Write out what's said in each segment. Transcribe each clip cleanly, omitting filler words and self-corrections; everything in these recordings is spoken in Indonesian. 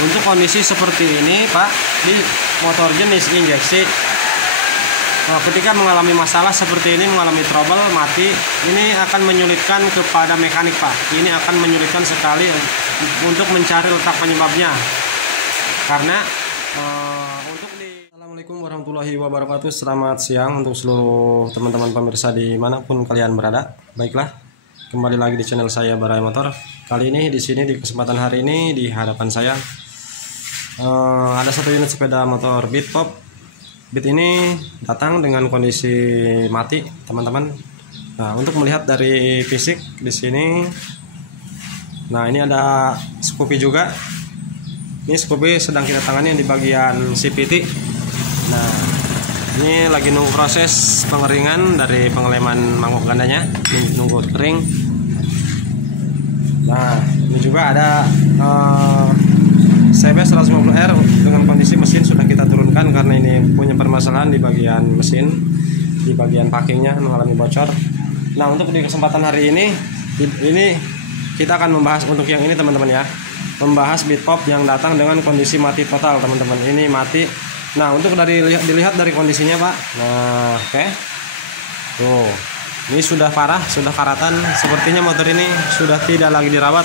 untuk kondisi seperti ini Pak, di motor jenis injeksi, ketika mengalami masalah seperti ini, mengalami trouble mati, ini akan menyulitkan kepada mekanik Pak. Ini akan menyulitkan sekali untuk mencari letak penyebabnya. Karena Assalamualaikum warahmatullahi wabarakatuh. Selamat siang untuk seluruh teman-teman pemirsa dimanapun kalian berada. Baiklah, kembali lagi di channel saya Barai Motor. Kali ini di sini di kesempatan hari ini di hadapan saya ada satu unit sepeda motor Beat Pop. Beat ini datang dengan kondisi mati, teman-teman. Nah, untuk melihat dari fisik di sini, nah ini ada Scoopy juga. Ini Scoopy sedang kita tangani di bagian CVT. Nah, ini lagi nunggu proses pengeringan dari pengeleman mangkok gandanya, nunggu kering. Nah, ini juga ada CB 150R dengan kondisi mesin sudah kita turunkan karena ini punya permasalahan di bagian mesin, di bagian packingnya mengalami bocor. Nah, untuk di kesempatan hari ini kita akan membahas untuk yang ini teman-teman ya, membahas Beat Pop yang datang dengan kondisi mati total teman-teman. Ini mati. Nah, untuk dilihat dari kondisinya Pak. Nah, oke. Tuh, ini sudah parah, sudah karatan. Sepertinya motor ini sudah tidak lagi dirawat,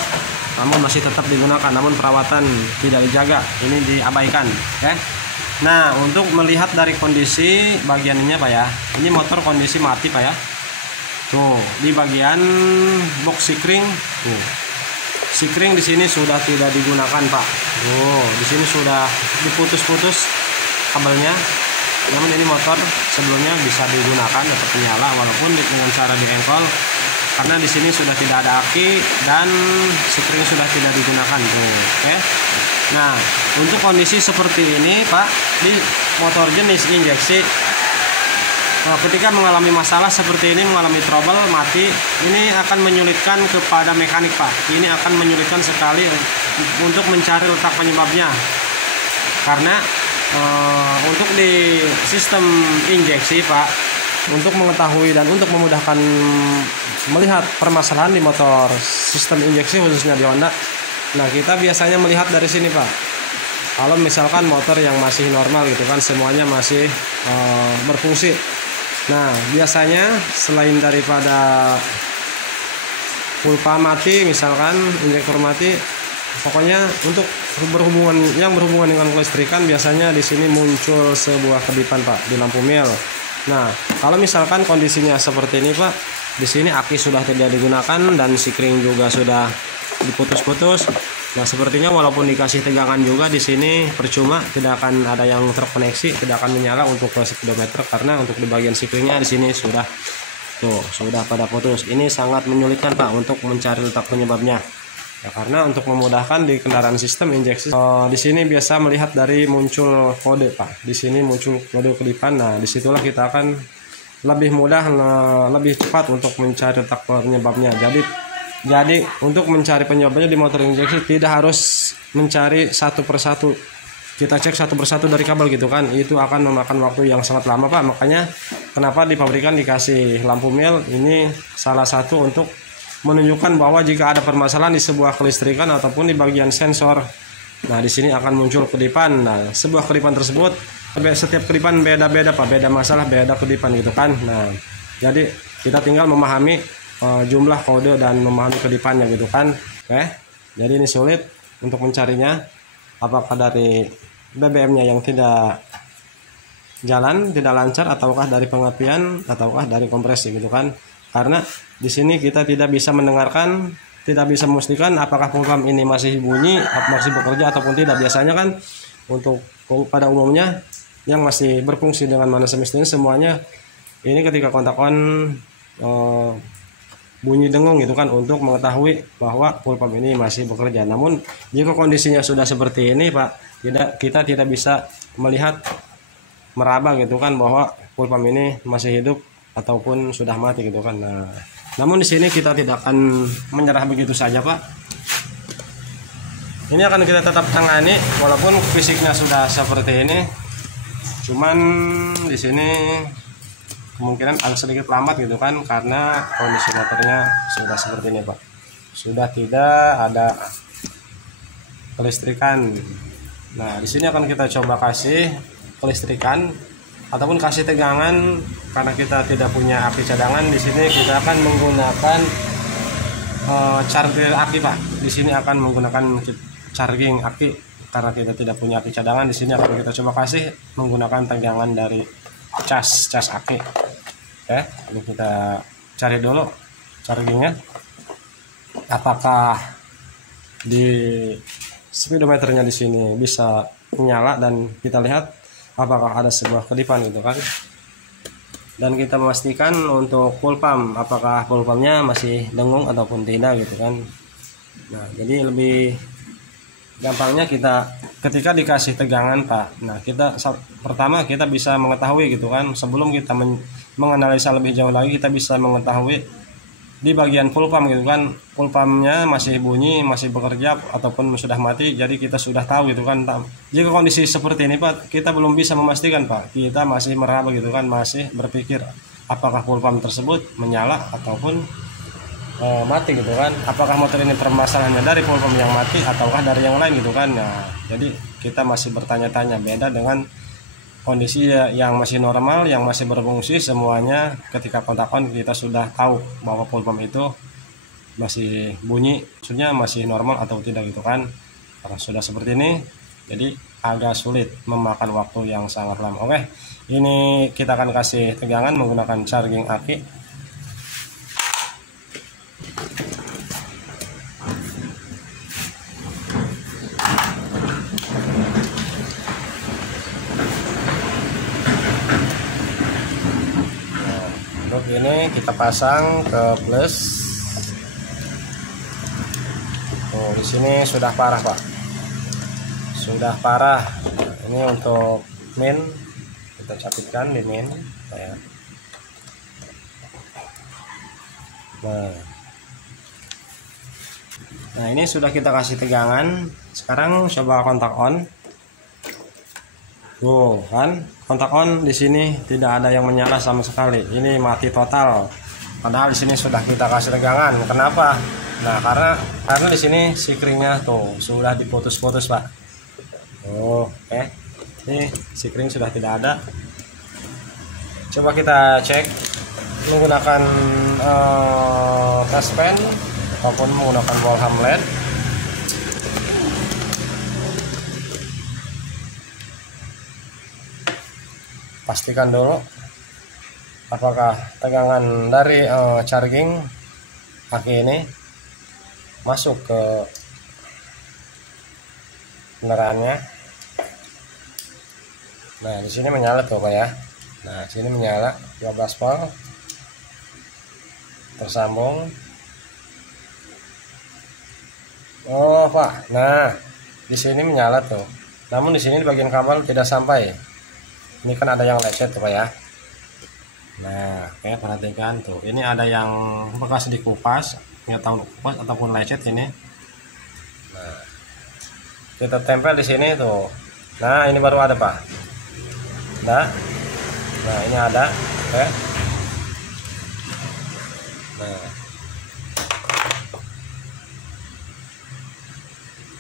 namun masih tetap digunakan, namun perawatan tidak dijaga, ini diabaikan. Oke. Nah, untuk melihat dari kondisi bagian ini Pak ya, ini motor kondisi mati Pak ya. Tuh, di bagian box sikring, tuh, sikring di sini sudah tidak digunakan Pak. Tuh, di sini sudah diputus-putus kabelnya. Namun ini motor sebelumnya bisa digunakan, tetap menyala walaupun dengan cara diengkol, karena di sini sudah tidak ada aki dan sikring sudah tidak digunakan tuh. Oke. Nah, untuk kondisi seperti ini Pak, di motor jenis injeksi, ketika mengalami masalah seperti ini, mengalami trouble mati, ini akan menyulitkan kepada mekanik Pak. Ini akan menyulitkan sekali untuk mencari letak penyebabnya. Karena untuk di sistem injeksi Pak, untuk mengetahui dan untuk memudahkan melihat permasalahan di motor sistem injeksi khususnya di Honda, nah kita biasanya melihat dari sini Pak. Kalau misalkan motor yang masih normal gitu kan, semuanya masih berfungsi. Nah, biasanya selain daripada pulpa mati, misalkan injektor mati, pokoknya untuk berhubungan dengan kelistrikan, biasanya di sini muncul sebuah kedipan Pak di lampu mil. Nah, kalau misalkan kondisinya seperti ini Pak, di sini aki sudah tidak digunakan dan sikring juga sudah diputus-putus. Nah, sepertinya walaupun dikasih tegangan juga di sini percuma, tidak akan ada yang terkoneksi, tidak akan menyala untuk ke speedometer karena untuk di bagian sikringnya di sini sudah pada putus. Ini sangat menyulitkan Pak untuk mencari letak penyebabnya. Ya, karena untuk memudahkan di kendaraan sistem injeksi, di sini biasa melihat dari muncul kode Pak. Di sini muncul kode kedipan. Nah, disitulah kita akan lebih mudah, lebih cepat untuk mencari letak penyebabnya. Jadi untuk mencari penyebabnya di motor injeksi tidak harus mencari satu persatu. Kita cek satu persatu dari kabel gitu kan, itu akan memakan waktu yang sangat lama Pak. Makanya kenapa di pabrikan dikasih lampu mil, ini salah satu untuk menunjukkan bahwa jika ada permasalahan di sebuah kelistrikan ataupun di bagian sensor, nah di sini akan muncul kedipan. Nah, sebuah kedipan tersebut, setiap kedipan beda-beda Pak, beda masalah, beda kedipan gitu kan. Nah, jadi kita tinggal memahami jumlah kode dan memahami kedipannya gitu kan. Oke. Jadi ini sulit untuk mencarinya, apakah dari BBM-nya yang tidak jalan, tidak lancar, ataukah dari pengapian, ataukah dari kompresi gitu kan. Karena di sini kita tidak bisa mendengarkan, tidak bisa memastikan apakah program ini masih bunyi, masih bekerja ataupun tidak. Biasanya kan untuk pada umumnya yang masih berfungsi dengan mana semestinya semuanya ini ketika kontak on bunyi dengung gitu kan, untuk mengetahui bahwa full pump ini masih bekerja. Namun jika kondisinya sudah seperti ini Pak, kita tidak bisa melihat, meraba gitu kan bahwa full pump ini masih hidup ataupun sudah mati gitu kan. Nah, namun di sini kita tidak akan menyerah begitu saja Pak. Ini akan kita tetap tangani walaupun fisiknya sudah seperti ini. Cuman di sini kemungkinan agak sedikit lambat gitu kan, karena kondisi motornya sudah seperti ini Pak. Sudah tidak ada kelistrikan. Nah, di sini akan kita coba kasih kelistrikan ataupun kasih tegangan karena kita tidak punya aki cadangan. Di sini kita akan menggunakan charger aki, Pak. Di sini akan menggunakan charging aki karena kita tidak punya aki cadangan. Di sini akan kita coba kasih menggunakan tegangan dari cas aki. Oke, ini kita cari dulu chargingnya. Apakah di speedometernya di sini bisa menyala dan kita lihat apakah ada sebuah kedipan gitu kan. Dan kita memastikan untuk full pump apakah full pumpnya masih dengung ataupun tidak gitu kan. Nah, jadi lebih gampangnya kita ketika dikasih tegangan, Pak. Nah, pertama kita bisa mengetahui gitu kan, sebelum kita menganalisa lebih jauh lagi, kita bisa mengetahui di bagian full pump gitu kan, full pumpnya masih bunyi, masih bekerja ataupun sudah mati. Jadi kita sudah tahu gitu kan. Jika kondisi seperti ini, Pak, kita belum bisa memastikan, Pak. Kita masih meraba gitu kan, masih berpikir apakah full pump tersebut menyala ataupun mati gitu kan. Apakah motor ini permasalahannya dari full pump yang mati ataukah dari yang lain gitu kan. Nah, jadi kita masih bertanya-tanya. Beda dengan kondisi yang masih normal, yang masih berfungsi semuanya. Ketika kontak on kita sudah tahu bahwa full pump itu masih bunyi, maksudnya masih normal atau tidak gitu kan. Karena sudah seperti ini, jadi agak sulit, memakan waktu yang sangat lama. Oke, ini kita akan kasih tegangan menggunakan charging aki. Ini kita pasang ke plus. Oh, di sini sudah parah, Pak. Sudah parah. Nah, ini untuk min kita capitkan di min ya. Nah, ini sudah kita kasih tegangan. Sekarang coba kontak on. Tuh kan, kontak on di sini tidak ada yang menyala sama sekali. Ini mati total. Padahal di sini sudah kita kasih tegangan. Kenapa? Nah, karena di sini sikringnya tuh sudah diputus-putus, Pak. Oke. Ini sikring sudah tidak ada. Coba kita cek menggunakan test pen ataupun menggunakan Walham LED. Pastikan dulu apakah tegangan dari charging aki ini masuk ke kendaraannya. Nah, di sini menyala tuh, Pak ya. Nah, sini menyala 12 volt tersambung. Oh, Pak. Nah, di sini menyala tuh. Namun di sini di bagian kabel tidak sampai. Ini kan ada yang lecet tuh, Pak ya. Nah, oke, perhatikan tuh. Ini ada yang bekas dikupas, nggak tahu kupas ataupun lecet ini. Nah, kita tempel di sini tuh. Nah, ini baru ada, Pak. Nah, ini ada, oke. Nah,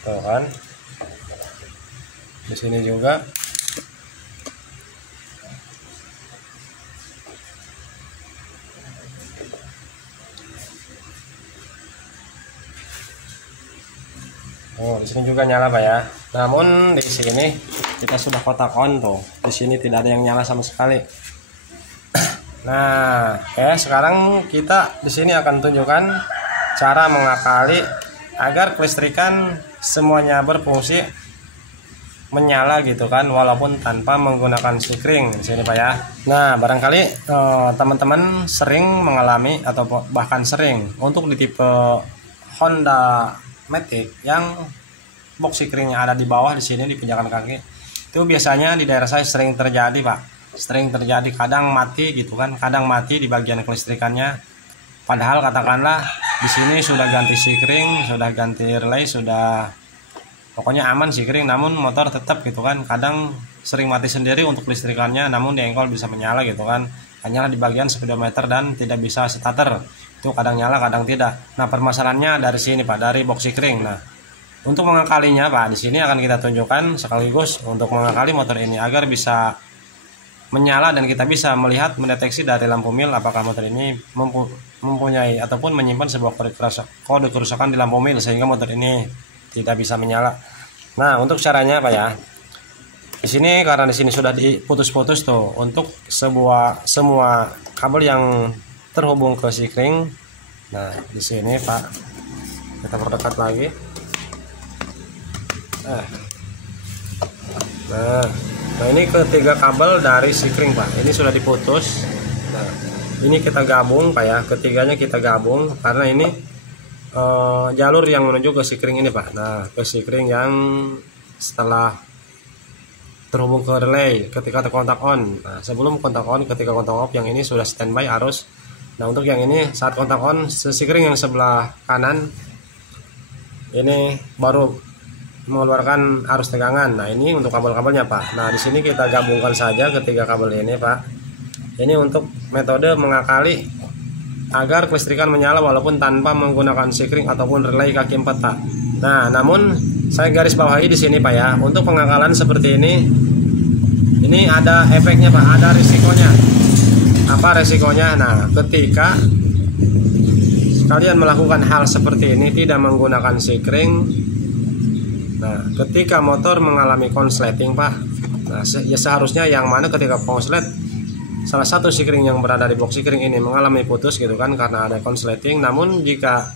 tuh kan. Di sini juga. Oh, di sini juga nyala, Pak ya. Namun di sini kita sudah kotak on tuh. Di sini tidak ada yang nyala sama sekali. Nah, oke, sekarang kita di sini akan tunjukkan cara mengakali agar kelistrikan semuanya berfungsi menyala gitu kan, walaupun tanpa menggunakan sikring di sini, Pak ya. Nah, barangkali teman-teman sering mengalami atau bahkan sering untuk di tipe Honda Matic yang box sikringnya ada di bawah di sini di pijakan kaki. Itu biasanya di daerah saya sering terjadi, Pak. Sering terjadi, kadang mati gitu kan, kadang mati di bagian kelistrikannya. Padahal katakanlah di sini sudah ganti sikring, sudah ganti relay, sudah pokoknya aman sikring, namun motor tetap gitu kan, kadang sering mati sendiri untuk kelistrikannya, namun di engkol bisa menyala gitu kan. Hanyalah di bagian speedometer dan tidak bisa starter. Itu kadang nyala kadang tidak. Nah, permasalahannya dari sini, Pak, dari box sikring. Nah, untuk mengakalinya Pak, di sini akan kita tunjukkan sekaligus untuk mengakali motor ini agar bisa menyala dan kita bisa melihat mendeteksi dari lampu mil apakah motor ini mempunyai ataupun menyimpan sebuah kode kerusakan di lampu mil sehingga motor ini tidak bisa menyala. Nah, untuk caranya Pak ya. Di sini karena di sini sudah diputus-putus tuh untuk semua kabel yang terhubung ke sikring. Nah, di sini Pak kita perdekat lagi. Nah ini ketiga kabel dari sikring Pak, ini sudah diputus. Nah ini kita gabung Pak ya, ketiganya kita gabung karena ini jalur yang menuju ke sikring ini Pak. Nah ke sikring yang setelah terhubung ke relay ketika kontak on. Nah sebelum kontak on, ketika kontak off yang ini sudah standby arus. Nah untuk yang ini saat kontak on, sikring yang sebelah kanan ini baru mengeluarkan arus tegangan. Nah ini untuk kabel-kabelnya Pak. Nah di sini kita gabungkan saja ketiga kabel ini Pak. Ini untuk metode mengakali agar kelistrikan menyala walaupun tanpa menggunakan sikring ataupun relay kaki 4 Pak. Nah namun saya garis bawahi di sini Pak ya, untuk pengakalan seperti ini ada efeknya Pak, ada risikonya. Apa resikonya? Nah ketika kalian melakukan hal seperti ini tidak menggunakan sikring, nah ketika motor mengalami konsleting Pak, nah ya seharusnya yang mana ketika konslet salah satu sikring yang berada di blok sikring ini mengalami putus gitu kan karena ada konsleting. Namun jika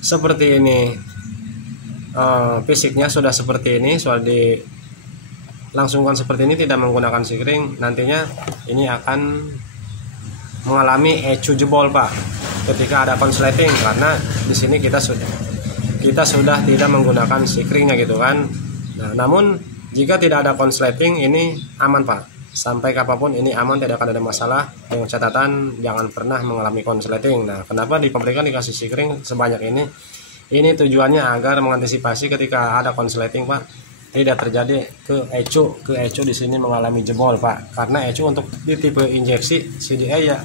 seperti ini fisiknya sudah seperti ini, sudah dilangsungkan seperti ini tidak menggunakan sikring, nantinya ini akan mengalami ecu jebol Pak ketika ada konsleting karena di sini kita sudah tidak menggunakan sikringnya gitu kan. Nah, namun jika tidak ada konsleting ini aman Pak, sampai kapanpun ini aman, tidak akan ada masalah dengan catatan jangan pernah mengalami konsleting. Nah kenapa di pabrikan dikasih sikring sebanyak ini tujuannya agar mengantisipasi ketika ada konsleting Pak tidak terjadi ke ecu di sini mengalami jebol Pak, karena ecu untuk di tipe injeksi CDA ya,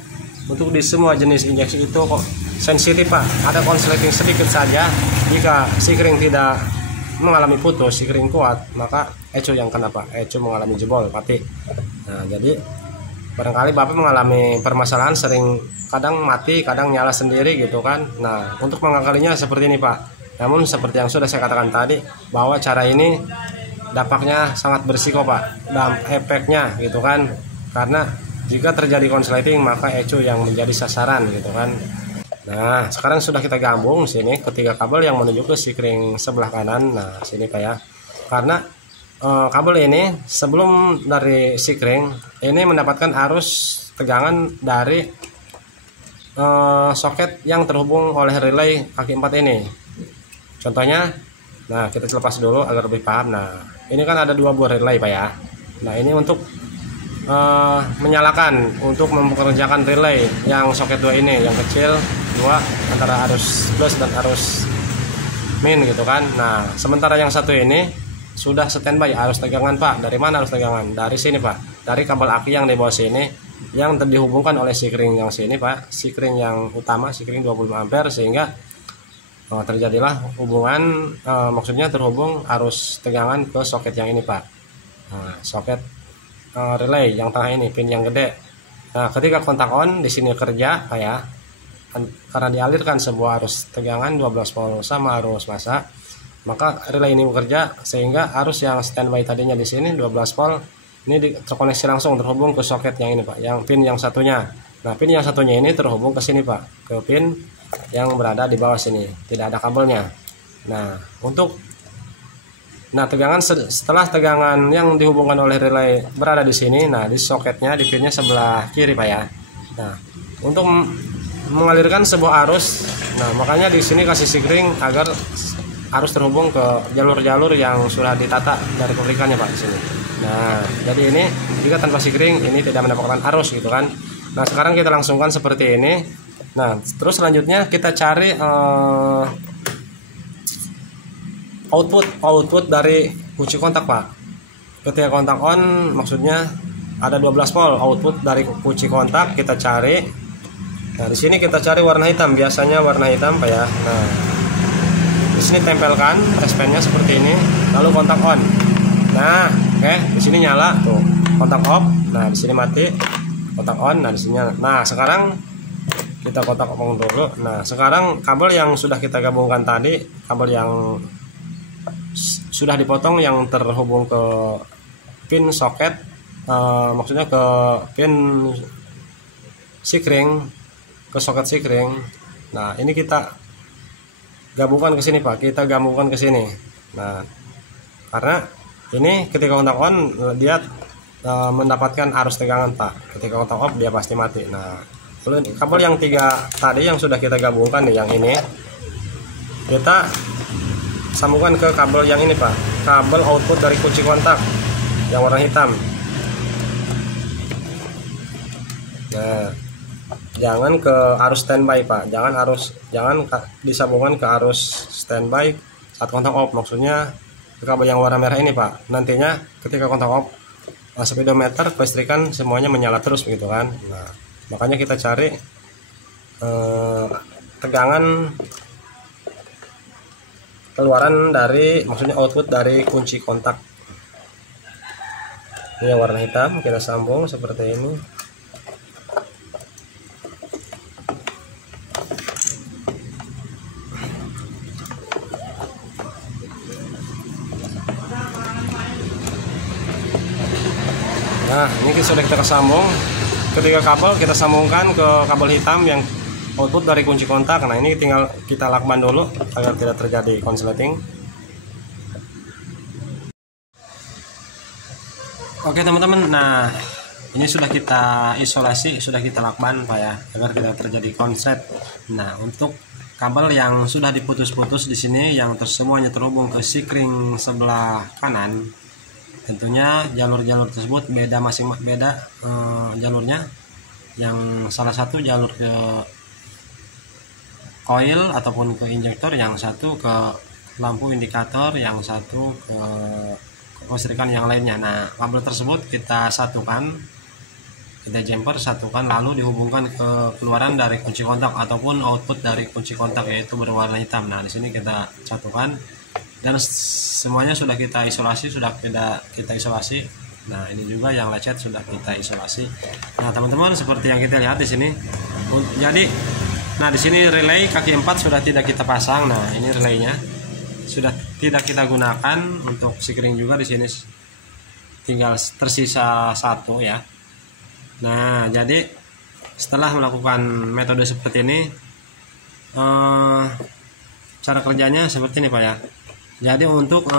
untuk di semua jenis injeksi itu kok sensitif Pak, ada konsleting sedikit saja, jika sikring tidak mengalami putus, sikring kuat, maka ecu yang kena Pak, ecu mengalami jebol pasti. Nah jadi barangkali Bapak mengalami permasalahan sering kadang mati, kadang nyala sendiri gitu kan. Nah untuk mengakalinya seperti ini Pak, namun seperti yang sudah saya katakan tadi bahwa cara ini dampaknya sangat berisiko Pak, dan efeknya gitu kan, karena jika terjadi konsleting maka ecu yang menjadi sasaran gitu kan. Nah sekarang sudah kita gabung sini ketiga kabel yang menuju ke sikring sebelah kanan. Nah sini Pak ya, karena kabel ini sebelum dari sikring ini mendapatkan arus tegangan dari soket yang terhubung oleh relay kaki 4 ini. Contohnya, nah kita lepas dulu agar lebih paham. Nah ini kan ada dua buah relay Pak ya. Nah ini untuk menyalakan, untuk mempekerjakan relay yang soket 2 ini, yang kecil 2 antara arus plus dan arus min gitu kan. Nah sementara yang satu ini sudah standby arus tegangan Pak. Dari mana arus tegangan? Dari sini Pak, dari kabel aki yang di bawah sini yang dihubungkan oleh sikring yang sini Pak, sikring yang utama, sikring 25 ampere, sehingga terjadilah hubungan, maksudnya terhubung arus tegangan ke soket yang ini Pak. Nah, soket relay yang tengah ini, pin yang gede. Nah ketika kontak on di sini kerja Pak ya, karena dialirkan sebuah arus tegangan 12 volt sama arus massa, maka relay ini bekerja sehingga arus yang standby tadinya di sini 12 volt ini terkoneksi langsung terhubung ke soket yang ini Pak, yang pin yang satunya. Nah pin yang satunya ini terhubung ke sini Pak, ke pin yang berada di bawah sini, tidak ada kabelnya. Nah tegangan setelah tegangan yang dihubungkan oleh relay berada di sini, nah di soketnya, di pinnya sebelah kiri Pak ya. Nah untuk mengalirkan sebuah arus, nah makanya di sini kasih sikring agar arus terhubung ke jalur-jalur yang sudah ditata dari pabrikannya Pak di sini. Nah jadi ini jika tanpa sikring ini tidak mendapatkan arus gitu kan. Nah sekarang kita langsungkan seperti ini. Nah terus selanjutnya kita cari output dari kunci kontak Pak. Ketika kontak on maksudnya ada 12 volt, output dari kunci kontak kita cari. Nah di sini kita cari warna hitam, biasanya warna hitam Pak ya. Nah di sini tempelkan touchpennya seperti ini, lalu kontak on. Nah, oke, di sini nyala tuh, kontak off. Nah, di sini mati, kontak on. Nah, di sini nyala. Nah, sekarang kita kontak on dulu. Nah, sekarang kabel yang sudah kita gabungkan tadi, kabel yang sudah dipotong yang terhubung ke pin soket, maksudnya ke pin sikring, ke soket sikring. Nah, ini kita gabungkan ke sini Pak, kita gabungkan ke sini. Nah, karena ini ketika kontak on dia mendapatkan arus tegangan Pak, ketika kontak off dia pasti mati. Nah, lalu kabel yang 3 tadi yang sudah kita gabungkan nih, yang ini kita sambungkan ke kabel yang ini Pak, kabel output dari kunci kontak yang warna hitam. Nah, jangan ke arus standby Pak, jangan disambungkan ke arus standby saat kontak off, maksudnya ke kabel yang warna merah ini Pak. Nantinya ketika kontak off, speedometer, kelistrikan semuanya menyala terus begitu kan. Nah, makanya kita cari tegangan keluaran dari, maksudnya output dari kunci kontak. Ini yang warna hitam, kita sambung seperti ini. Nah, ini sudah kita sambung. Ketika kabel kita sambungkan ke kabel hitam yang output dari kunci kontak. Nah, ini tinggal kita lakban dulu agar tidak terjadi konsleting. Oke teman-teman, nah ini sudah kita isolasi, sudah kita lakban Pak ya, agar tidak terjadi konslet. Nah, untuk kabel yang sudah diputus-putus di sini, yang semuanya terhubung ke sikring sebelah kanan, tentunya jalur-jalur tersebut beda jalurnya. Yang salah satu jalur ke coil ataupun ke injektor, yang satu ke lampu indikator, yang satu ke kelistrikan yang lainnya. Nah, kabel tersebut kita satukan, kita jumper satukan, lalu dihubungkan ke keluaran dari kunci kontak ataupun output dari kunci kontak, yaitu berwarna hitam. Nah, di sini kita satukan dan semuanya sudah kita isolasi, Nah, ini juga yang lecet sudah kita isolasi. Nah, teman-teman, seperti yang kita lihat di sini. Jadi, nah di sini relay kaki 4 sudah tidak kita pasang. Nah, ini relaynya sudah tidak kita gunakan. Untuk sikring juga di sini tinggal tersisa 1 ya. Nah, jadi setelah melakukan metode seperti ini, cara kerjanya seperti ini Pak ya. Jadi untuk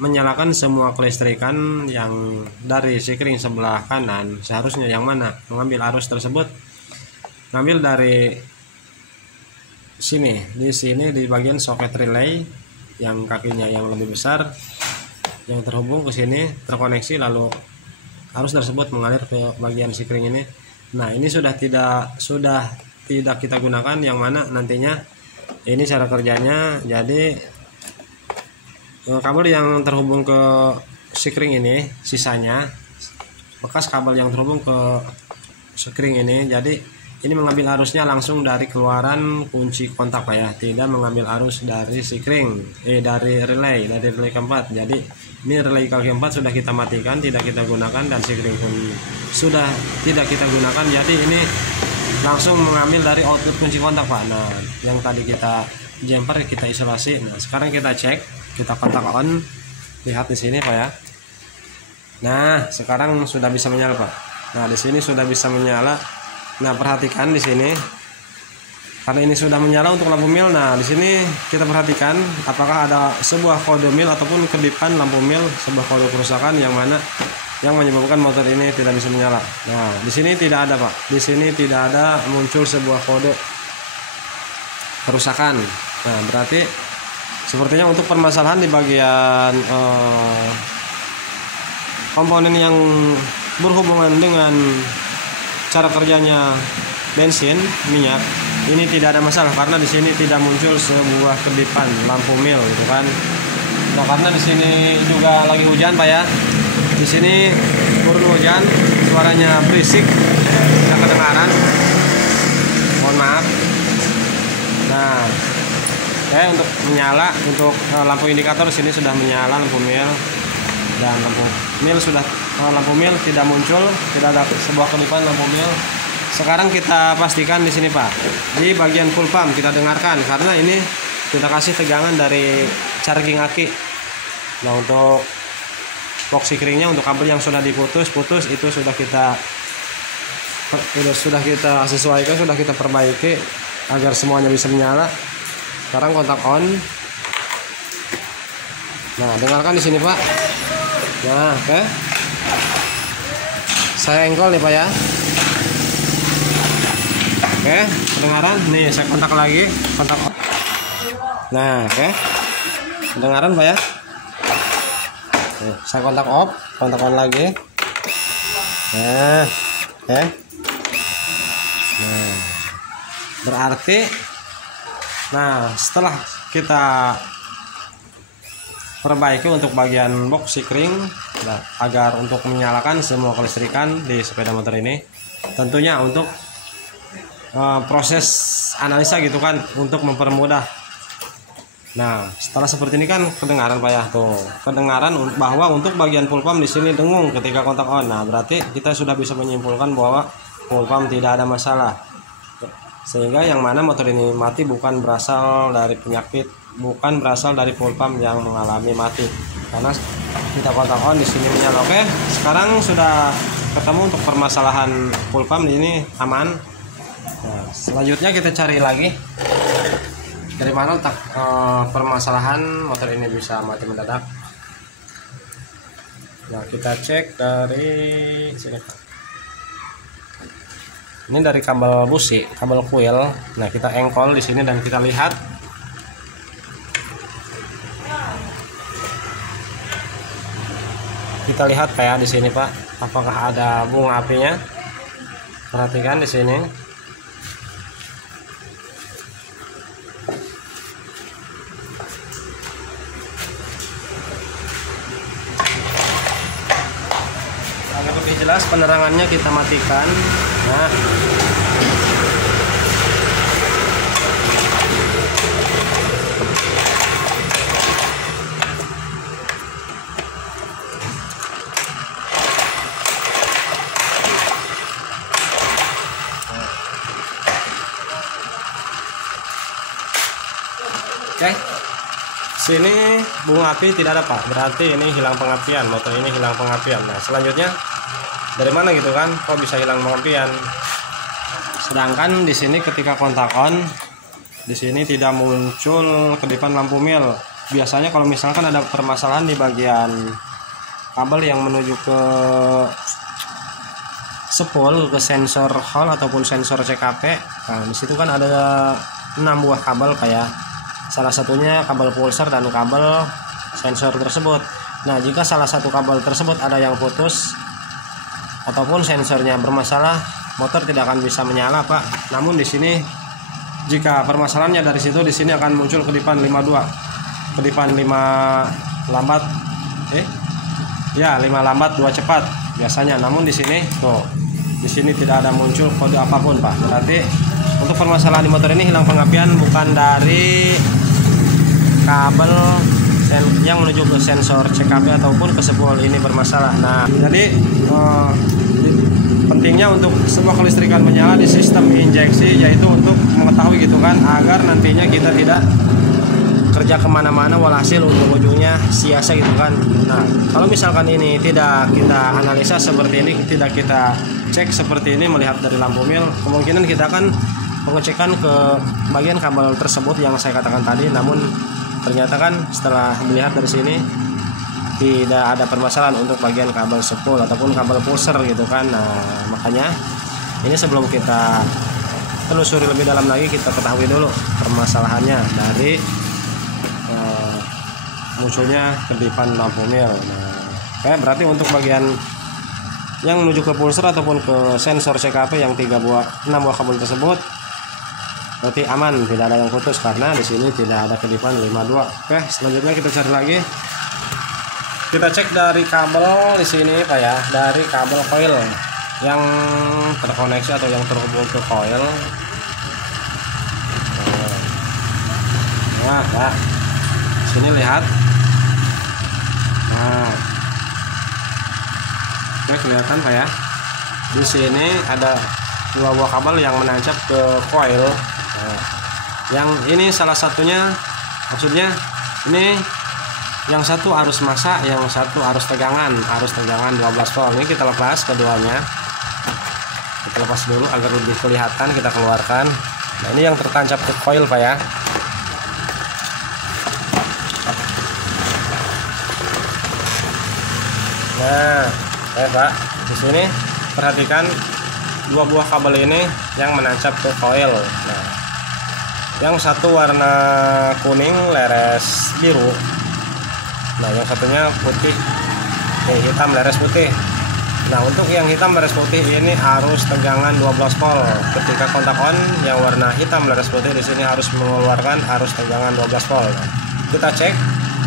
menyalakan semua kelistrikan yang dari sikring sebelah kanan, seharusnya yang mana mengambil arus tersebut, ngambil dari sini, di bagian soket relay yang kakinya yang lebih besar, yang terhubung ke sini, terkoneksi, lalu arus tersebut mengalir ke bagian sikring ini. Nah, ini sudah tidak kita gunakan, yang mana nantinya ini cara kerjanya. Jadi kabel yang terhubung ke sikring ini, sisanya bekas kabel yang terhubung ke sikring ini, jadi ini mengambil arusnya langsung dari keluaran kunci kontak Pak ya, tidak mengambil arus dari sikring, dari relay keempat. Jadi ini relay kaki 4 sudah kita matikan, tidak kita gunakan, dan sikring pun sudah tidak kita gunakan. Jadi ini langsung mengambil dari output kunci kontak Pak. Nah, yang tadi kita jumper kita isolasi. Nah, sekarang kita cek, kita kontak on, lihat di sini Pak ya. Nah, sekarang sudah bisa menyala Pak. Nah, di sini sudah bisa menyala. Nah, perhatikan di sini, karena ini sudah menyala untuk lampu mil. Nah, di sini kita perhatikan apakah ada sebuah kode mil ataupun kedipan lampu mil, sebuah kode kerusakan yang mana yang menyebabkan motor ini tidak bisa menyala. Nah, di sini tidak ada Pak. Di sini tidak ada muncul sebuah kode kerusakan. Nah, berarti sepertinya untuk permasalahan di bagian komponen yang berhubungan dengan cara kerjanya bensin, minyak, ini tidak ada masalah karena di sini tidak muncul sebuah kedipan lampu mil gitu kan. Nah, karena di sini juga lagi hujan Pak ya. Di sini baru hujan, suaranya berisik, tidak kedengaran. Mohon maaf. Nah, Oke, untuk menyala, untuk lampu indikator sini sudah menyala, lampu mil dan lampu mil sudah lampu mil tidak muncul, tidak ada sebuah kedipan lampu mil. Sekarang kita pastikan di sini Pak, di bagian full pump kita dengarkan karena ini kita kasih tegangan dari charging aki. Nah, untuk box sikringnya, untuk kabel yang sudah diputus itu sudah kita sesuaikan, sudah kita perbaiki agar semuanya bisa menyala. Sekarang kontak on. Nah, dengarkan di sini Pak. Nah, oke. Saya engkol nih Pak ya. Oke, kedengaran. Nih, saya kontak lagi, kontak on. Nah, oke. Kedengaran Pak ya. Nih, saya kontak off, kontak on lagi. Nah, oke. Nah, berarti setelah kita perbaiki untuk bagian box sikring agar untuk menyalakan semua kelistrikan di sepeda motor ini, tentunya untuk proses analisa gitu kan, untuk mempermudah. Nah, setelah seperti ini kan kedengaran Pak ya, tuh kedengaran bahwa untuk bagian full pump di sini dengung ketika kontak on. Nah, berarti kita sudah bisa menyimpulkan bahwa full pump tidak ada masalah. Sehingga yang mana motor ini mati bukan berasal dari penyakit, bukan berasal dari full pump yang mengalami mati, karena kita kontak on di sini menyala. Oke, sekarang sudah ketemu untuk permasalahan full pump ini aman. Nah, selanjutnya kita cari lagi dari mana permasalahan motor ini bisa mati mendadak. Nah, kita cek dari sini. Ini dari kabel busi, kabel kuil. Nah, kita engkol di sini dan kita lihat. Kita lihat kayak di sini Pak, apakah ada bunga apinya? Perhatikan di sini. Agar lebih jelas penerangannya kita matikan. Nah, oke, sini bunga api tidak ada Pak, berarti ini hilang pengapian, motor ini hilang pengapian. Nah, selanjutnya dari mana gitu kan, kok bisa hilang pengapian? Sedangkan di sini ketika kontak on, di sini tidak muncul kedipan lampu mil. Biasanya kalau misalkan ada permasalahan di bagian kabel yang menuju ke spool, ke sensor Hall ataupun sensor CKP. Nah, di situ kan ada 6 buah kabel kayak salah satunya kabel pulsar dan kabel sensor tersebut. Nah, jika salah satu kabel tersebut ada yang putus ataupun sensornya bermasalah, motor tidak akan bisa menyala Pak. Namun di sini jika permasalahannya dari situ, di sini akan muncul kedipan 52, kedipan 5 lambat, 5 lambat 2 cepat biasanya. Namun di sini tuh, di sini tidak ada muncul kode apapun Pak. Berarti untuk permasalahan di motor ini hilang pengapian bukan dari kabel yang menuju ke sensor CKP ataupun ke spool ini bermasalah. Nah, jadi pentingnya untuk sebuah kelistrikan menyala di sistem injeksi, yaitu untuk mengetahui gitu kan, agar nantinya kita tidak kerja kemana-mana walhasil ujung-ujungnya sia-sia gitu kan. Nah, kalau misalkan ini tidak kita analisa seperti ini, tidak kita cek seperti ini, melihat dari lampu mil, kemungkinan kita akan pengecekan ke bagian kabel tersebut yang saya katakan tadi. Namun ternyata kan setelah melihat dari sini tidak ada permasalahan untuk bagian kabel spool ataupun kabel pulser gitu kan. Nah, makanya ini sebelum kita telusuri lebih dalam lagi, kita ketahui dulu permasalahannya dari munculnya kedipan lampu mil. Nah, berarti untuk bagian yang menuju ke pulser ataupun ke sensor CKP yang 6 buah kabel tersebut berarti aman, tidak ada yang putus karena di sini tidak ada kedipan 52. Oke, selanjutnya kita cari lagi. Kita cek dari kabel di sini Pak ya, dari kabel coil yang terkoneksi atau yang terhubung ke coil. Nah, ya. Sini lihat. Nah, oke, kelihatan Pak ya. Di sini ada 2 buah kabel yang menancap ke coil. Nah, yang ini salah satunya, maksudnya ini yang satu arus massa, yang satu arus tegangan 12 volt. Ini kita lepas keduanya. Kita lepas dulu agar lebih kelihatan, kita keluarkan. Nah, ini yang tertancap ke coil Pak ya. Nah, Pak, di sini perhatikan 2 buah kabel ini yang menancap ke coil. Nah, yang satu warna kuning leres biru. Nah, yang satunya putih, hitam leres putih. Nah, untuk yang hitam leres putih ini arus tegangan 12 volt. Ketika kontak on, yang warna hitam leres putih di sini harus mengeluarkan arus tegangan 12 volt. Nah, kita cek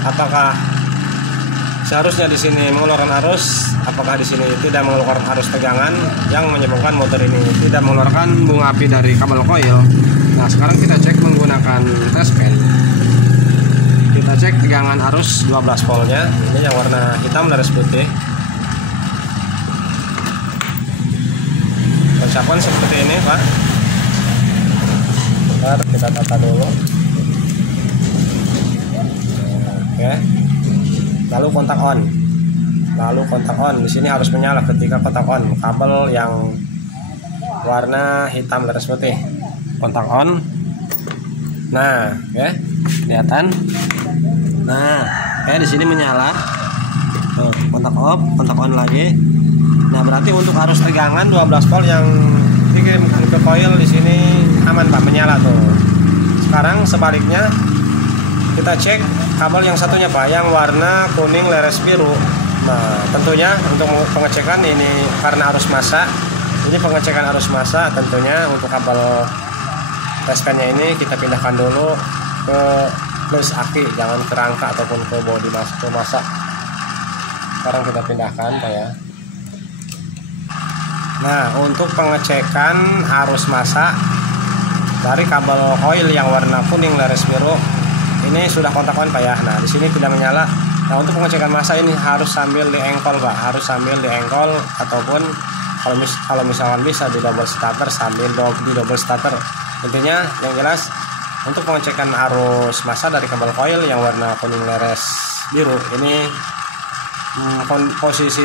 apakah seharusnya di sini mengeluarkan arus, apakah di sini tidak mengeluarkan arus tegangan yang menyebabkan motor ini tidak mengeluarkan bunga api dari kabel coil. Nah, sekarang kita cek menggunakan test pen. Kita cek tegangan arus 12 voltnya. Ini yang warna hitam leres putih. Tancapan seperti ini Pak. Bentar, kita tata dulu. Oke. Lalu kontak on. Di sini harus menyala ketika kontak on. Kabel yang warna hitam leres putih. Kontak on. Nah, ya, kelihatan. Nah, di sini menyala. Tuh, kontak off, kontak on lagi. Nah, berarti untuk arus tegangan 12 volt yang dikirim ke coil di sini aman Pak, menyala tuh. Sekarang sebaliknya kita cek kabel yang satunya Pak, yang warna kuning leres biru. Nah, tentunya untuk pengecekan ini karena arus massa. Ini pengecekan arus massa, tentunya untuk kabel test pen-nya ini kita pindahkan dulu ke plus aki, jangan ke rangka ataupun ke bodi massa. Sekarang kita pindahkan Pak ya. Nah, untuk pengecekan arus massa dari kabel coil yang warna kuning leres biru ini sudah kontak on Pak ya. Nah, di sini tidak menyala. Nah, untuk pengecekan massa ini harus sambil diengkol Pak, harus sambil diengkol ataupun kalau misalkan bisa di double starter, sambil di double starter. Intinya yang jelas untuk pengecekan arus massa dari kabel coil yang warna kuning leres biru ini posisi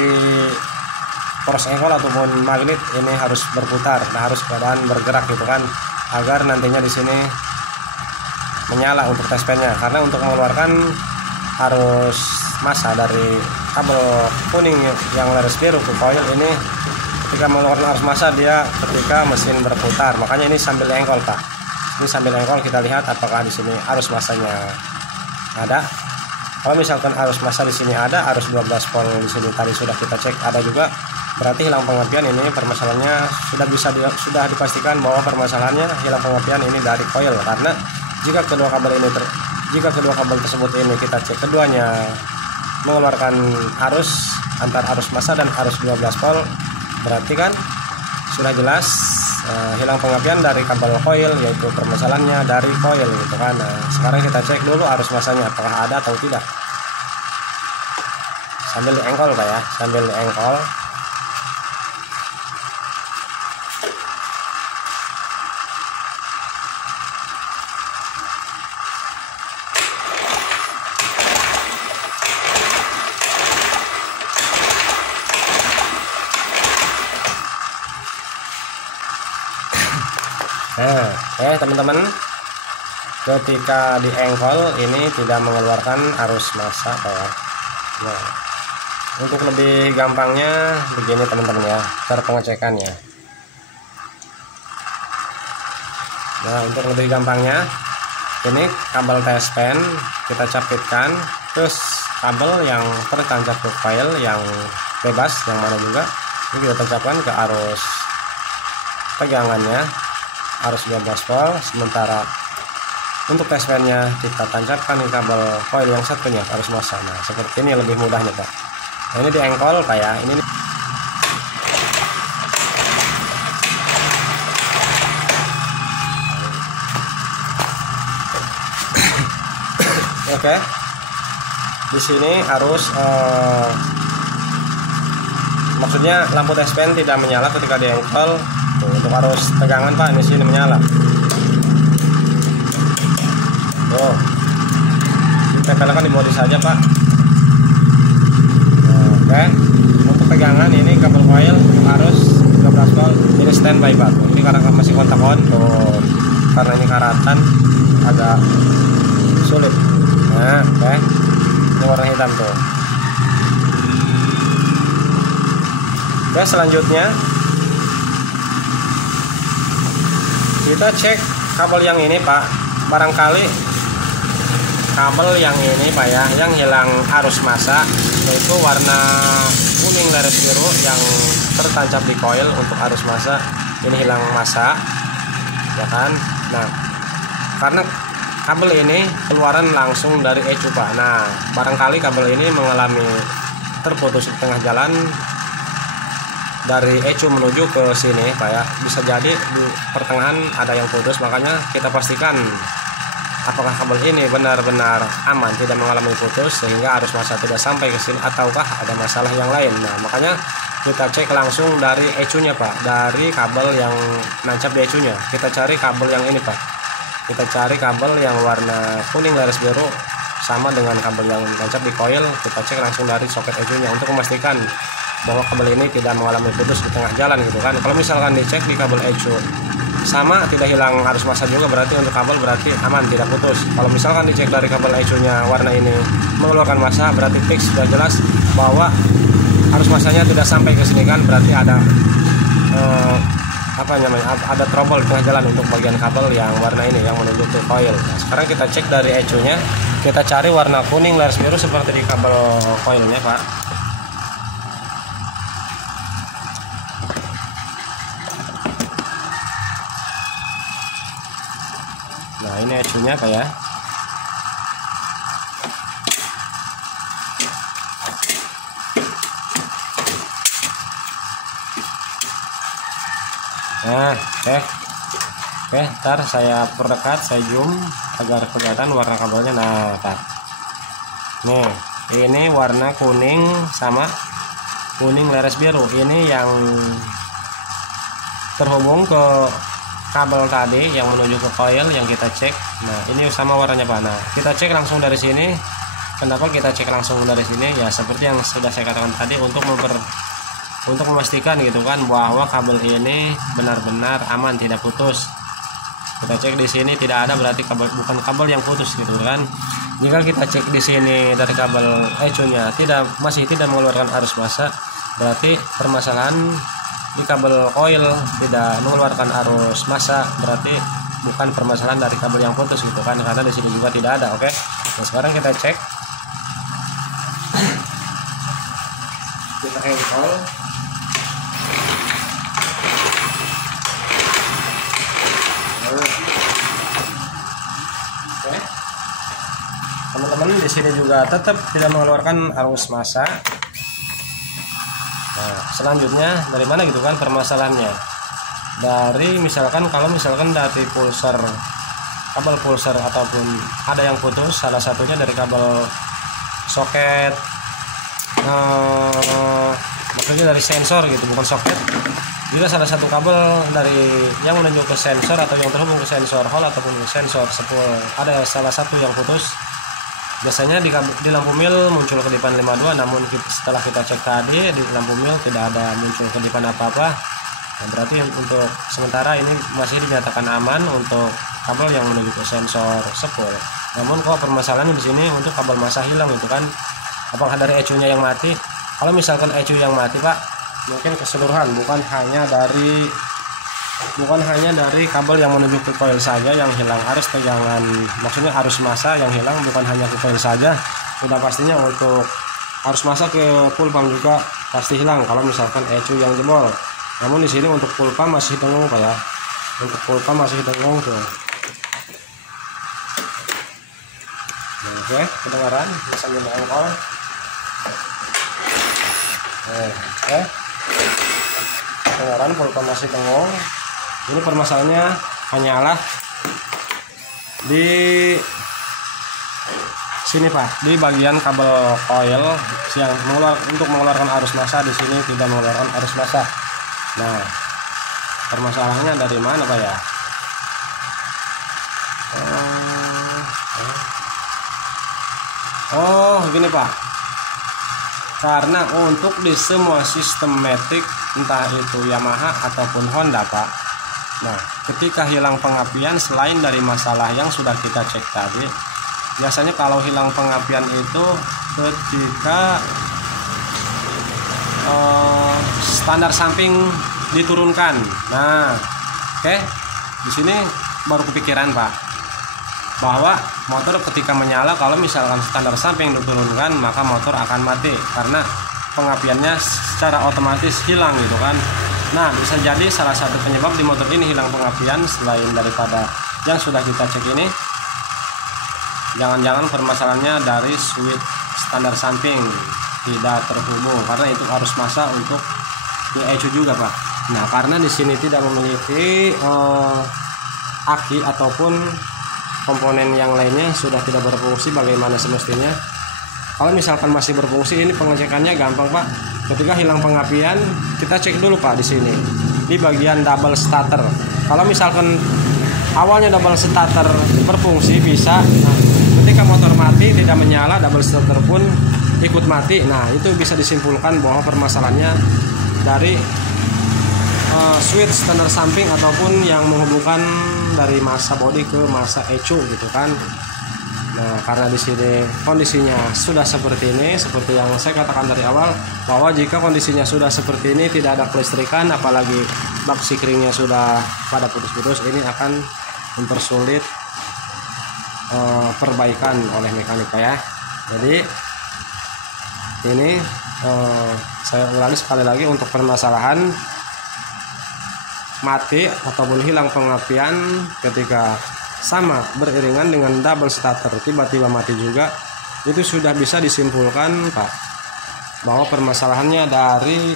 cross engkol ataupun magnet ini harus berputar. Nah, harus keadaan bergerak gitu kan, agar nantinya di sini menyala untuk test pen-nya. Karena untuk mengeluarkan arus massa dari kabel kuning yang leres biru ke coil ini, ketika mengeluarkan arus massa dia ketika mesin berputar. Makanya ini sambil engkol Pak. Ini sambil engkol kita lihat apakah di sini arus massanya ada. Kalau misalkan arus massa di sini ada, arus 12 volt di sini tadi sudah kita cek ada juga, berarti hilang pengertian. Ini permasalahannya sudah dipastikan bahwa permasalahannya hilang pengertian ini dari coil. Karena jika kedua kabel tersebut ini kita cek keduanya mengeluarkan arus antar arus massa dan arus 12 volt, berarti kan sudah jelas hilang pengertian dari kabel coil, yaitu permasalahannya dari coil gitu kan. Nah, sekarang kita cek dulu arus massanya apakah ada atau tidak, sambil diengkol Pak ya, sambil diengkol. Nah, teman-teman, ketika diengkol ini tidak mengeluarkan arus massa Pak ya. Nah, untuk lebih gampangnya begini teman-teman ya, cara pengecekannya. Nah, untuk lebih gampangnya ini kabel test pen kita capitkan, terus kabel yang tertancap ke coil yang bebas yang mana juga ini kita tancapkan ke arus tegangannya, arus 12 volt. Sementara untuk test pen-nya kita tancapkan di kabel coil yang satunya arus massa. Nah, seperti ini lebih mudahnya Pak. Nah, ini diengkol Pak ya. Ini Oke. Di sini harus maksudnya lampu TSPN tidak menyala ketika diengkel. Tuh, untuk arus tegangan Pak, di sini menyala. Tuh. Ditempelkan di bodi saja Pak. Oke. Untuk tegangan ini kabel coil arus 13 volt ini standby Pak. Ini karena masih kontak on tuh. Karena ini karatan agak sulit. Nah, oke. Ini warna hitam tuh. Oke, selanjutnya kita cek kabel yang ini Pak. Barangkali kabel yang ini Pak ya, yang hilang arus massa, yaitu warna kuning laras biru yang tertancap di coil untuk arus massa ini hilang massa, ya kan? Nah, karena kabel ini keluaran langsung dari ecu Pak. Nah, barangkali kabel ini mengalami terputus di tengah jalan dari ecu menuju ke sini Pak ya. Bisa jadi di pertengahan ada yang putus, makanya kita pastikan apakah kabel ini benar-benar aman, tidak mengalami putus sehingga arus massa tidak sampai ke sini, ataukah ada masalah yang lain. Nah, makanya kita cek langsung dari ecunya Pak, dari kabel yang nancap di ecunya. Kita cari kabel yang ini Pak. Kita cari kabel yang warna kuning laras biru sama dengan kabel yang nancap di coil. Kita cek langsung dari soket ecunya untuk memastikan bahwa kabel ini tidak mengalami putus di tengah jalan gitu kan. Kalau misalkan dicek di kabel ecu sama, tidak hilang arus massa juga, berarti untuk kabel berarti aman, tidak putus. Kalau misalkan dicek dari kabel ecunya warna ini mengeluarkan massa, berarti fix, sudah jelas bahwa arus massanya tidak sampai ke sini kan, berarti ada ada trouble di tengah jalan untuk bagian kabel yang warna ini yang menuju ke coil. Nah, sekarang kita cek dari ecunya, kita cari warna kuning laras biru seperti di kabel coilnya Pak. Nah, ini ecunya Pak ya. Nah, oke, ntar saya perdekat, saya zoom agar kelihatan warna kabelnya. Nah, Pak. Nih, ini warna kuning sama kuning laras biru. Ini yang terhubung ke kabel tadi yang menuju ke coil yang kita cek. Nah, ini sama warnanya Pak. Nah, kita cek langsung dari sini. Kenapa kita cek langsung dari sini? Ya, seperti yang sudah saya katakan tadi, untuk memastikan gitu kan bahwa kabel ini benar-benar aman, tidak putus. Kita cek di sini tidak ada, berarti bukan kabel yang putus gitu kan. Jika kita cek di sini dari kabel ecunya masih tidak mengeluarkan arus massa, berarti permasalahan di kabel coil tidak mengeluarkan arus massa, berarti bukan permasalahan dari kabel yang putus gitu kan, karena di sini juga tidak ada. Oke. Nah, sekarang kita cek. Kita engkol. Oke. Teman-teman, di sini juga tetap tidak mengeluarkan arus massa. Nah, selanjutnya dari mana gitu kan permasalahannya? Dari kalau misalkan dari kabel pulser ataupun ada yang putus, salah satunya dari kabel soket, maksudnya dari sensor gitu, bukan soket. Jika salah satu kabel dari yang menuju ke sensor atau yang terhubung ke sensor hall ataupun ke sensor spool ada salah satu yang putus, biasanya di lampu mil muncul kedipan 52, namun setelah kita cek tadi di lampu mil tidak ada muncul kedipan apa-apa. Nah, berarti untuk sementara ini masih dinyatakan aman untuk kabel yang menuju ke sensor spool. Namun kok permasalahan di sini untuk kabel massa hilang itu kan, apakah dari ecunya yang mati? Kalau misalkan ecu yang mati Pak, mungkin keseluruhan, bukan hanya dari kabel yang menuju ke coil saja yang hilang arus tegangan, maksudnya arus massa yang hilang, bukan hanya ke coil saja, sudah pastinya untuk arus massa ke full pump juga pasti hilang kalau misalkan ecu yang jebol. Namun di sini untuk full pump masih dengung Pak ya, untuk full pump masih dengung tuh. Nah, oke, kedengaran sambil engkol. Oke. Kedengaran full pump masih dengung. Ini permasalahannya hanyalah di sini Pak, di bagian kabel coil yang untuk mengeluarkan arus massa, di sini tidak mengeluarkan arus massa. Nah, permasalahannya dari mana Pak ya? Oh gini Pak, karena untuk di semua sistem matic, entah itu Yamaha ataupun Honda Pak, nah ketika hilang pengapian, selain dari masalah yang sudah kita cek tadi, biasanya kalau hilang pengapian itu ketika standar samping diturunkan. Nah oke, di sini baru kepikiran Pak, bahwa motor ketika menyala, kalau misalkan standar samping diturunkan, maka motor akan mati karena pengapiannya secara otomatis hilang gitu kan. Nah, bisa jadi salah satu penyebab di motor ini hilang pengapian selain daripada yang sudah kita cek ini, jangan-jangan permasalahannya dari switch standar samping tidak terhubung, karena itu arus massa untuk ECU juga Pak. Nah, karena di sini tidak memiliki aki ataupun komponen yang lainnya sudah tidak berfungsi bagaimana semestinya. Kalau misalkan masih berfungsi, ini pengecekannya gampang Pak. Ketika hilang pengapian, kita cek dulu Pak di sini di bagian double starter. Kalau misalkan awalnya double starter berfungsi bisa, nah, ketika motor mati tidak menyala, double starter pun ikut mati. Nah, itu bisa disimpulkan bahwa permasalahannya dari switch standar samping ataupun yang menghubungkan dari massa body ke massa ECU gitu kan. Nah, karena di sini kondisinya sudah seperti ini, seperti yang saya katakan dari awal, bahwa jika kondisinya sudah seperti ini, tidak ada kelistrikan, apalagi bak sikringnya sudah pada putus-putus, ini akan mempersulit perbaikan oleh mekanika ya. Jadi ini saya ulangi sekali lagi, untuk permasalahan mati ataupun hilang pengapian ketika sama beriringan dengan double starter tiba-tiba mati juga, itu sudah bisa disimpulkan Pak bahwa permasalahannya dari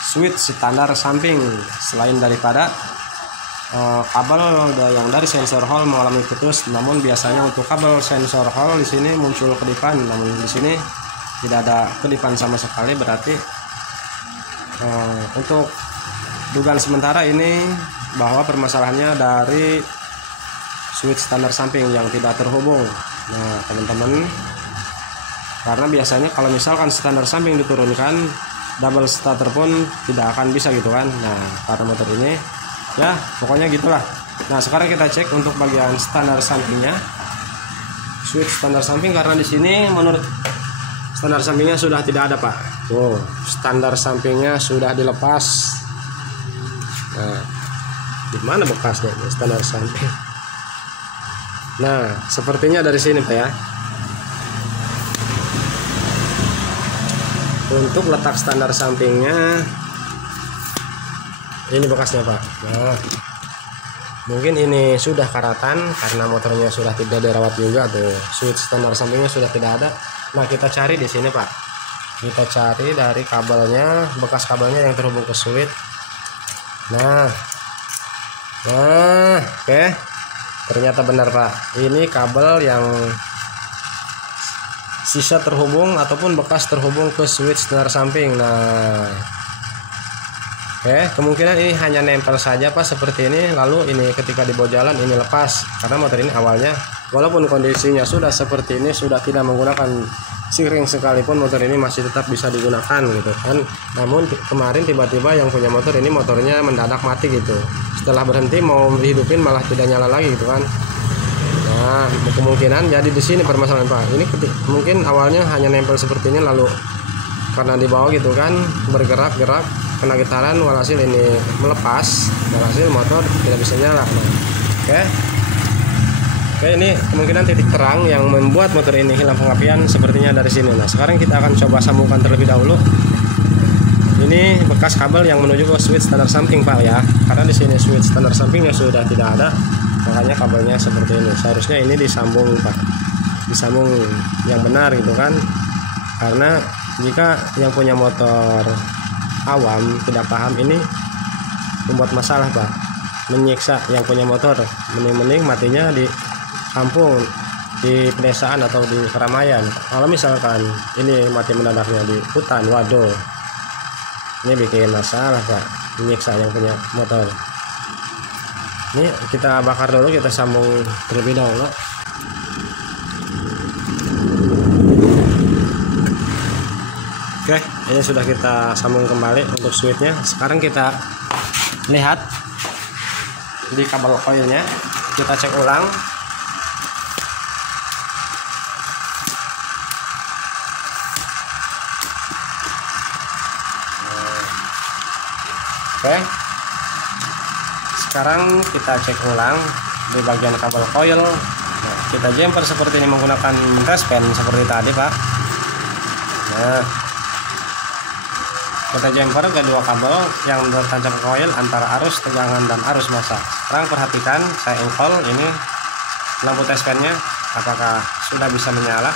switch standar samping, selain daripada kabel yang dari sensor hall mengalami putus. Namun biasanya untuk kabel sensor hall di sini muncul kedipan, namun di sini tidak ada kedipan sama sekali, berarti untuk dugaan sementara ini bahwa permasalahannya dari switch standar samping yang tidak terhubung. Nah teman-teman, karena biasanya kalau misalkan standar samping diturunkan, double starter pun tidak akan bisa gitu kan. Nah karena motor ini ya pokoknya gitulah. Nah sekarang kita cek untuk bagian standar sampingnya, switch standar samping, karena di sini menurut standar sampingnya sudah tidak ada Pak. Tuh, standar sampingnya sudah dilepas. Nah, di mana bekasnya standar samping? Nah, sepertinya dari sini Pak ya. Untuk letak standar sampingnya, ini bekasnya Pak. Nah, mungkin ini sudah karatan karena motornya sudah tidak dirawat juga tuh. Switch standar sampingnya sudah tidak ada. Nah, kita cari di sini Pak. Kita cari dari kabelnya, bekas kabelnya yang terhubung ke switch. Nah, oke. Ternyata benar Pak. Ini kabel yang sisa terhubung ataupun bekas terhubung ke switch standar samping. Nah, oke, kemungkinan ini hanya nempel saja Pak seperti ini. Lalu ini ketika dibawa jalan ini lepas, karena motor ini awalnya walaupun kondisinya sudah seperti ini, sudah tidak menggunakan sikring sekalipun, motor ini masih tetap bisa digunakan gitu kan. Namun kemarin tiba-tiba yang punya motor ini motornya mendadak mati gitu. Setelah berhenti mau dihidupin malah tidak nyala lagi gitu kan. Nah kemungkinan jadi di sini permasalahan Pak. Ini mungkin awalnya hanya nempel seperti ini, lalu karena dibawa gitu kan bergerak-gerak kena getaran, walhasil ini melepas, walhasil motor tidak bisa nyala. Nah, oke, ini kemungkinan titik terang yang membuat motor ini hilang pengapian sepertinya dari sini. Nah sekarang kita akan coba sambungkan terlebih dahulu. Ini bekas kabel yang menuju ke switch standar samping Pak ya, karena di sini switch standar sampingnya sudah tidak ada, makanya kabelnya seperti ini. Seharusnya ini disambung Pak, disambung yang benar gitu kan, karena jika yang punya motor awam tidak paham ini membuat masalah Pak, menyiksa yang punya motor. Mending matinya di kampung di pedesaan atau di keramaian. Kalau misalkan ini mati mendadaknya di hutan, waduh, ini bikin masalah Pak, menyiksa yang punya motor. Ini kita bakar dulu, kita sambung terlebih dahulu. Oke, ini sudah kita sambung kembali untuk switchnya. Sekarang kita lihat di kabel koilnya, kita cek ulang. Oke, sekarang kita cek ulang di bagian kabel coil. Nah, kita jumper seperti ini menggunakan respen seperti tadi Pak. Nah, kita jumper kedua kabel yang tertancap ke coil antara arus tegangan dan arus massa. Sekarang perhatikan, saya install ini lampu respennya apakah sudah bisa menyala.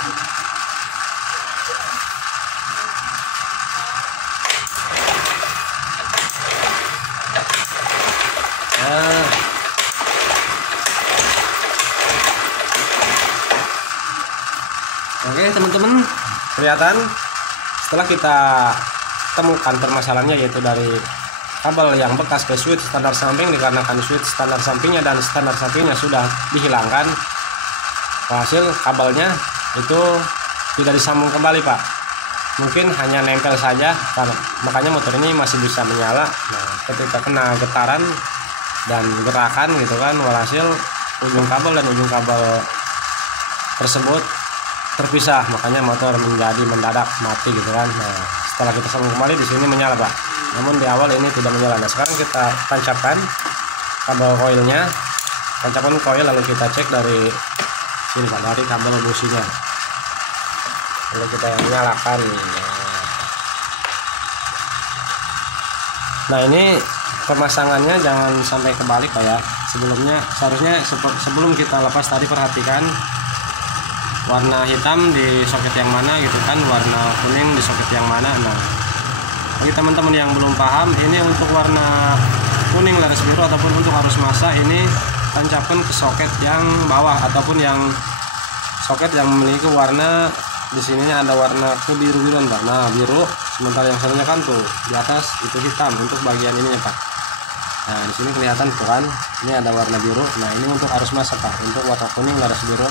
Oke teman-teman, kelihatan setelah kita temukan permasalahannya, yaitu dari kabel yang bekas ke switch standar samping, dikarenakan switch standar sampingnya dan standar sampingnya sudah dihilangkan, hasil kabelnya itu tidak disambung kembali Pak, mungkin hanya nempel saja, makanya motor ini masih bisa menyala. Nah, ketika kena getaran dan gerakan gitu kan, walhasil ujung kabel dan ujung kabel tersebut terpisah, makanya motor menjadi mendadak mati gitu kan. Nah, setelah kita sambung kembali di sini menyala Pak, namun di awal ini tidak menyala. Nah, sekarang kita tancapkan kabel koilnya, tancapkan koil, lalu kita cek dari sini Pak, dari kabel businya, lalu kita nyalakan. Nah, ini pemasangannya jangan sampai kebalik Pak ya. Sebelumnya seharusnya sebelum kita lepas tadi perhatikan warna hitam di soket yang mana gitu kan, warna kuning di soket yang mana. Nah, bagi teman-teman yang belum paham, ini untuk warna kuning laras biru ataupun untuk arus massa, ini tancapkan ke soket yang bawah ataupun yang soket yang memiliki warna di sininya ada warna kebiru-biruan Pak. Nah, biru, sementara yang satunya kan tuh di atas itu hitam untuk bagian ininya Pak. Nah, di sini kelihatan tuh kan, ini ada warna biru. Nah, ini untuk arus massa Pak, untuk warna kuning laras biru.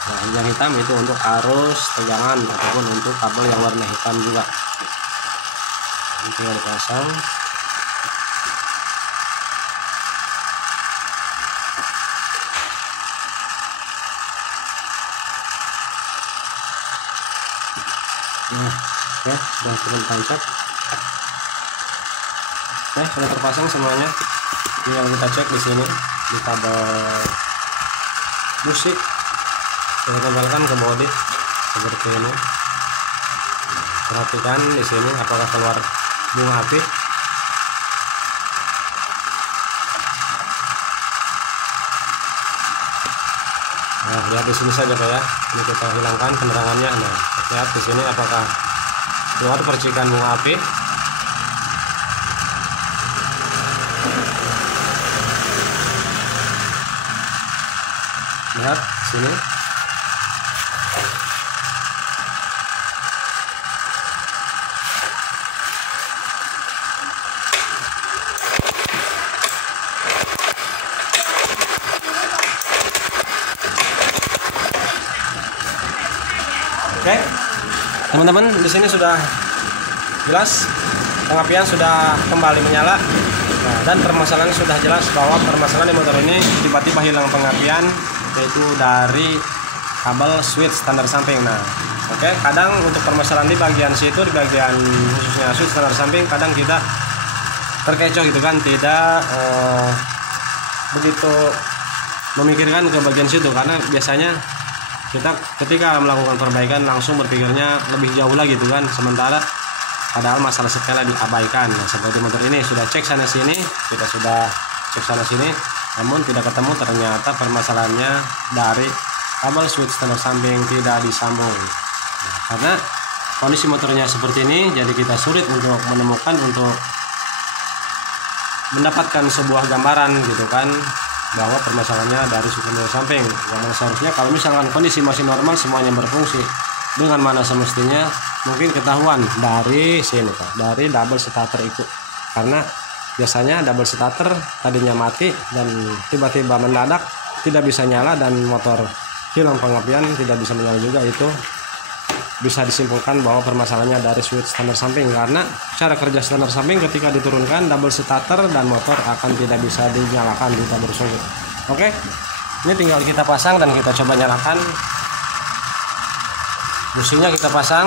Nah, yang hitam itu untuk arus tegangan ataupun untuk kabel yang warna hitam juga. Ini tinggal dipasang. Nah, oke, sudah cukup tancap. Oke, sudah terpasang semuanya. Tinggal kita cek di sini di kabel busi. Kita kembalikan ke bodi seperti ini. Perhatikan di sini apakah keluar bunga api. Nah, lihat di sini saja Pak ya. Ini kita hilangkan penerangannya. Nah, lihat di sini apakah keluar percikan bunga api. Lihat sini. Oke, teman-teman, di sini sudah jelas pengapian sudah kembali menyala. Nah, dan permasalahannya sudah jelas bahwa permasalahan di motor ini tiba-tiba hilang pengapian, yaitu dari kabel switch standar samping. Nah, oke, kadang untuk permasalahan di bagian situ, di bagian khususnya switch standar samping, kadang kita terkecoh gitu kan, tidak begitu memikirkan ke bagian situ, karena biasanya kita ketika melakukan perbaikan langsung berpikirnya lebih jauh lagi gitu kan, sementara padahal masalah sepele diabaikan. Nah, seperti motor ini sudah cek sana sini, kita sudah cek sana sini, namun tidak ketemu, ternyata permasalahannya dari kabel switch standar samping tidak disambung. Nah, karena kondisi motornya seperti ini, jadi kita sulit untuk menemukan, untuk mendapatkan sebuah gambaran gitu kan, bahwa permasalahannya dari suspender samping. Yang mana seharusnya kalau misalkan kondisi masih normal semuanya berfungsi dengan mana semestinya, mungkin ketahuan dari sini Pak, dari double starter itu. Karena biasanya double starter tadinya mati dan tiba-tiba mendadak tidak bisa nyala dan motor hilang pengapian tidak bisa menyala juga, itu bisa disimpulkan bahwa permasalahannya dari switch starter samping. Karena cara kerja starter samping ketika diturunkan double starter dan motor akan tidak bisa dinyalakan jika bersungguh. Oke, ini tinggal kita pasang dan kita coba nyalakan. Businya kita pasang,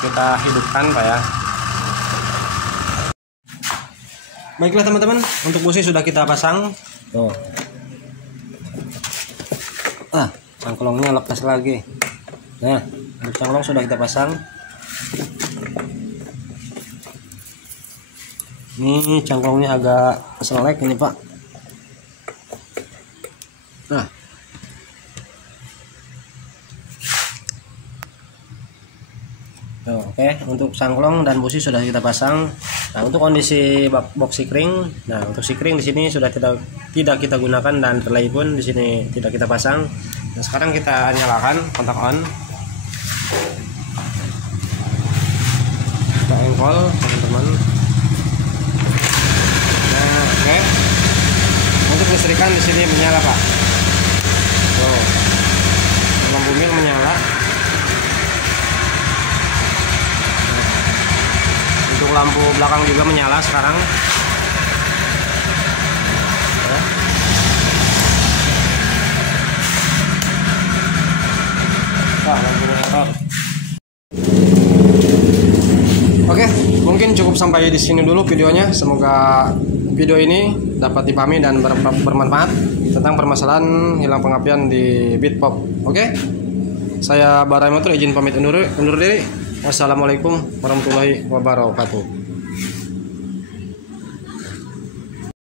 kita hidupkan Pak ya. Baiklah teman-teman, untuk busi sudah kita pasang. Tuh. Cangklongnya lepas lagi. Nah, untuk cangklong sudah kita pasang. Ini cangklongnya agak selek ini Pak. Nah, oke, untuk cangklong dan busi sudah kita pasang. Nah, untuk kondisi box sikring, nah untuk sikring di sini sudah tidak kita gunakan dan relay pun di sini tidak kita pasang. Nah, sekarang kita nyalakan kontak on. Kita engkol teman-teman. Nah, oke. Untuk listrikan di sini menyala Pak. Tuh, lampu mil menyala. Untuk lampu belakang juga menyala sekarang. Oke, mungkin cukup sampai di sini dulu videonya. Semoga video ini dapat dipahami dan bermanfaat tentang permasalahan hilang pengapian di Bitpop. Oke, saya Barai Motor izin pamit undur diri. Wassalamualaikum warahmatullahi wabarakatuh.